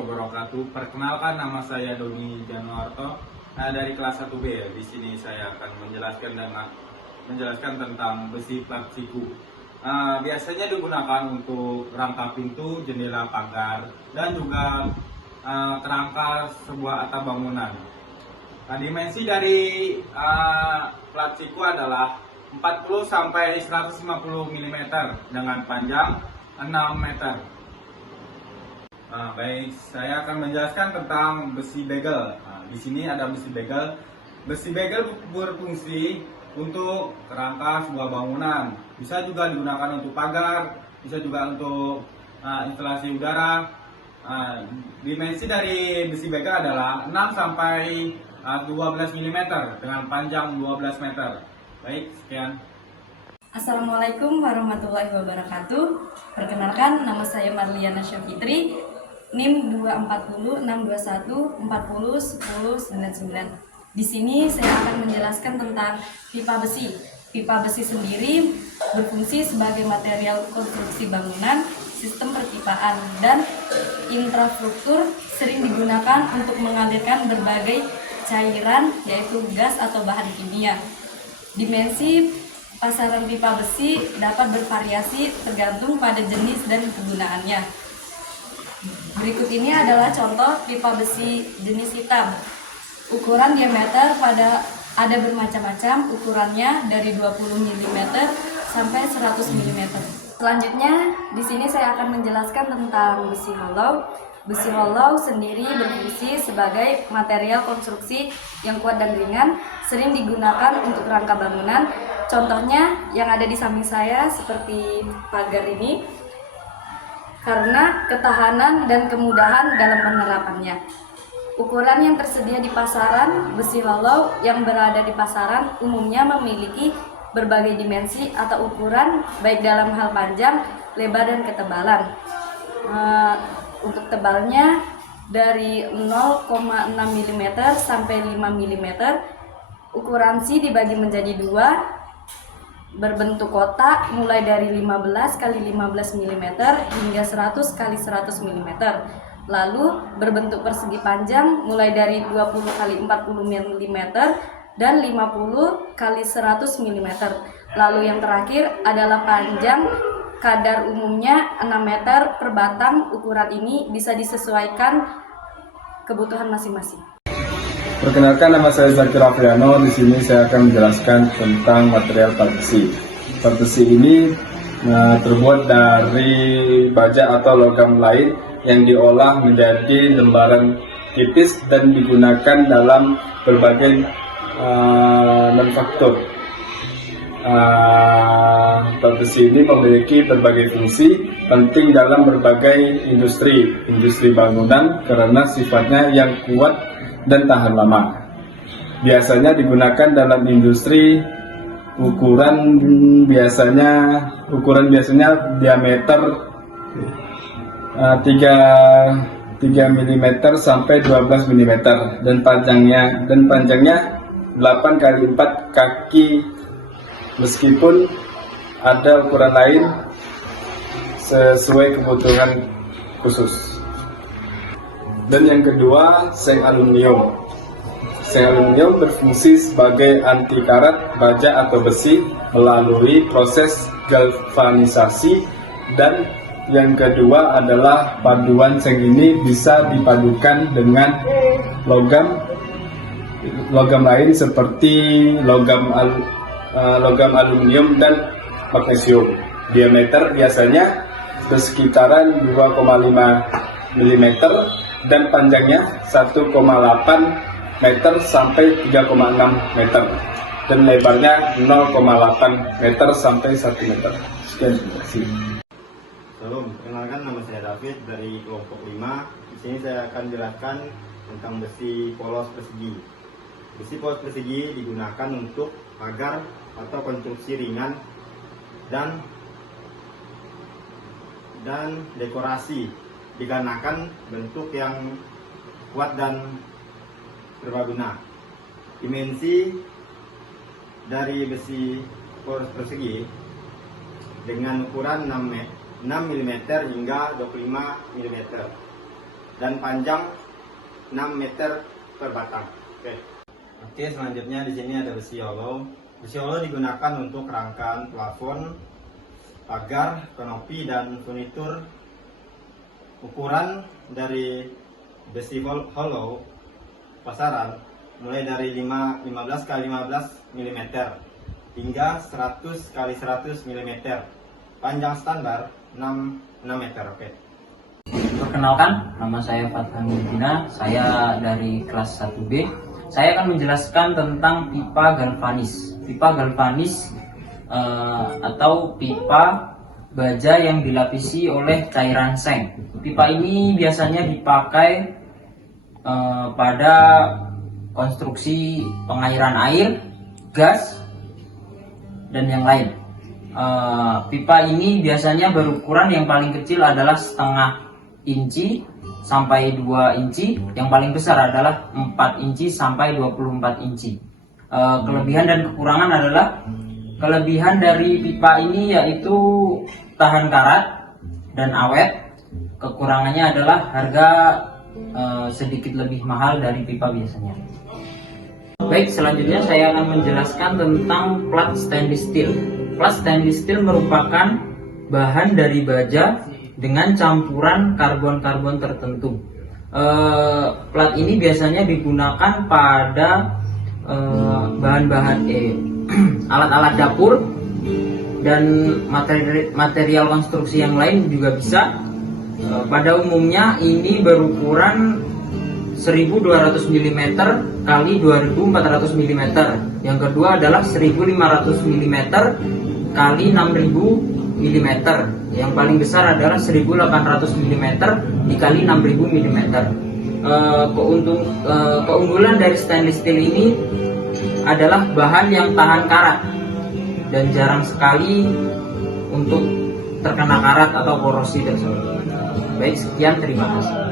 wabarakatuh. Perkenalkan, nama saya Doni Januarto dari kelas 1B ya. Di sini saya akan menjelaskan tentang besi plat siku. Biasanya digunakan untuk rangka pintu, jendela, pagar, dan juga kerangka sebuah atap bangunan. Dimensi dari plat siku adalah 40 sampai 150 mm dengan panjang 6 meter. Baik, saya akan menjelaskan tentang besi bagel. Di sini ada besi bagel. Besi bagel berfungsi untuk kerangka sebuah bangunan. Bisa juga digunakan untuk pagar, bisa juga untuk instalasi udara. Dimensi dari besi bagel adalah 6 sampai 12 mm dengan panjang 12 meter. Baik, sekian. Assalamualaikum warahmatullahi wabarakatuh. Perkenalkan, nama saya Marliana Syafitri, NIM 2406214010999. Di sini saya akan menjelaskan tentang pipa besi. Pipa besi sendiri berfungsi sebagai material konstruksi bangunan, sistem perpipaan, dan infrastruktur, sering digunakan untuk mengalirkan berbagai cairan, yaitu gas atau bahan kimia. Dimensi pasaran pipa besi dapat bervariasi tergantung pada jenis dan kegunaannya. Berikut ini adalah contoh pipa besi jenis hitam. Ukuran diameter ada bermacam-macam ukurannya, dari 20 mm sampai 100 mm. Selanjutnya, di sini saya akan menjelaskan tentang besi hollow. Besi hollow sendiri berfungsi sebagai material konstruksi yang kuat dan ringan, sering digunakan untuk rangka bangunan. Contohnya yang ada di samping saya seperti pagar ini, karena ketahanan dan kemudahan dalam penerapannya. Ukuran yang tersedia di pasaran, besi hollow yang berada di pasaran umumnya memiliki berbagai dimensi atau ukuran, baik dalam hal panjang, lebar, dan ketebalan. Untuk tebalnya dari 0,6 mm sampai 5 mm. Ukuran C dibagi menjadi dua, berbentuk kotak mulai dari 15 x 15 mm hingga 100 x 100 mm. Lalu berbentuk persegi panjang mulai dari 20 x 40 mm dan 50 x 100 mm. Lalu yang terakhir adalah panjang. Kadar umumnya 6 meter per batang. Ukuran ini bisa disesuaikan kebutuhan masing-masing. Perkenalkan, nama saya Zakir Afriano. Di sini saya akan menjelaskan tentang material plat besi. Plat besi ini terbuat dari baja atau logam lain yang diolah menjadi lembaran tipis dan digunakan dalam berbagai manufaktur. Plat besi ini memiliki berbagai fungsi penting dalam berbagai industri bangunan karena sifatnya yang kuat dan tahan lama. Biasanya digunakan dalam industri. Ukuran biasanya diameter 3 mm sampai 12 mm dan panjangnya 8 x 4 kaki. Meskipun ada ukuran lain sesuai kebutuhan khusus. Dan yang kedua, seng aluminium. Seng aluminium berfungsi sebagai anti karat baja atau besi melalui proses galvanisasi. Dan yang kedua adalah paduan seng ini bisa dipadukan dengan logam lain seperti logam aluminium dan magnesium. Diameter biasanya bersekitaran 2,5 mm dan panjangnya 1,8 meter sampai 3,6 meter dan lebarnya 0,8 meter sampai 1 meter. Sekian, terima kasih. Salam, perkenalkan, nama saya David dari kelompok 5. Di sini saya akan jelaskan tentang besi polos persegi. Besi polos persegi digunakan untuk pagar atau konstruksi ringan dan dekorasi, dikarenakan bentuk yang kuat dan berbaguna. Dimensi dari besi polos persegi dengan ukuran 6 mm hingga 25 mm. dan panjang 6 meter per batang. Oke, selanjutnya di sini ada besi hollow. Besi hollow digunakan untuk rangkaian plafon, pagar, kanopi, dan furnitur. Ukuran dari besi hollow pasaran mulai dari 15 x 15 mm hingga 100 x 100 mm. Panjang standar 6 meter. Perkenalkan, nama saya Fathan Mudina, saya dari kelas 1B. Saya akan menjelaskan tentang pipa galvanis. Pipa galvanis atau pipa baja yang dilapisi oleh cairan seng. Pipa ini biasanya dipakai pada konstruksi pengairan air, gas, dan yang lain. Pipa ini biasanya berukuran yang paling kecil adalah setengah inci sampai 2 inci, yang paling besar adalah 4 inci sampai 24 inci. Kelebihan dan kekurangan adalah, kelebihan dari pipa ini yaitu tahan karat dan awet. Kekurangannya adalah harga sedikit lebih mahal dari pipa biasanya. Baik, selanjutnya saya akan menjelaskan tentang plat stainless steel. Plat stainless steel merupakan bahan dari baja dengan campuran karbon-karbon tertentu. Plat ini biasanya digunakan pada bahan-bahan alat-alat dapur dan material konstruksi yang lain juga bisa. Pada umumnya ini berukuran 1200 mm kali 2400 mm. Yang kedua adalah 1500 mm kali 6000 mm. Yang paling besar adalah 1800 mm dikali 6000 mm. Keunggulan dari stainless steel ini adalah bahan yang tahan karat dan jarang sekali untuk terkena karat atau korosi tersebut. Baik, sekian, terima kasih.